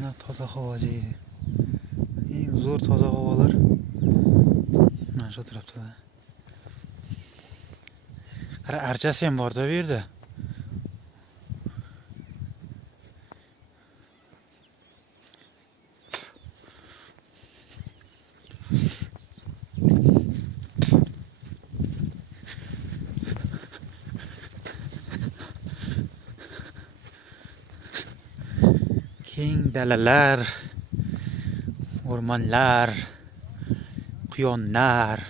Mana toza havo deydi. Eng zo'r toza havolar mana shu tarafda. Qara, archasi ham bor-da bu yerda. Keng dalalar, o'rmonlar, quyonlar.